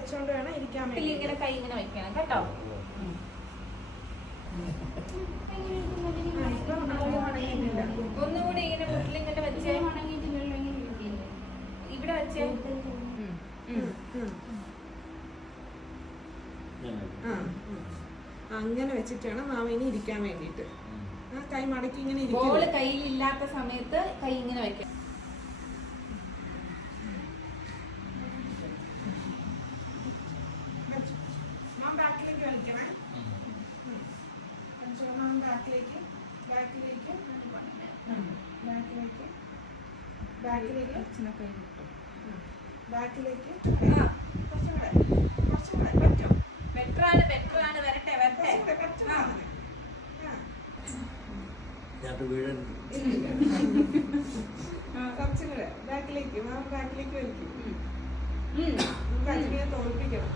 വെച്ചോണ്ട് വേണം ഇരിക്കാൻ വേണ്ടി. ഇങ്ങനെ കൈ ഇങ്ങനെ വെക്കണം കേട്ടോ. ഒന്നുകൂടി ഇങ്ങനെ മുട്ടിലിങ്ങനെ വെച്ചേ, ഇവിടെ വെച്ചേ. അങ്ങനെ വെച്ചിട്ട് വേണം മാമിനി ഇരിക്കാൻ വേണ്ടിട്ട്. കൈ മടക്കി ഇങ്ങനെ ബോള് കയ്യിലില്ലാത്ത സമയത്ത് കൈ ഇങ്ങനെ വെക്കാം. ബാക്കിലേക്ക് വലിക്കണേ. ബാക്കിലേക്ക് ബാക്കിലേക്ക് ബാക്കിലേക്ക് ബാക്കിലേക്ക് ബാക്കിലേക്ക് കുറച്ചും കൂടെ പറ്റും. ബെറ്ററാണ് വരട്ടെ വരട്ടെ. കുറച്ചും കൂടെ ബാക്കിലേക്ക് മാം ബാക്കിലേക്ക് വലിക്കും. തോൽപ്പിക്കണം.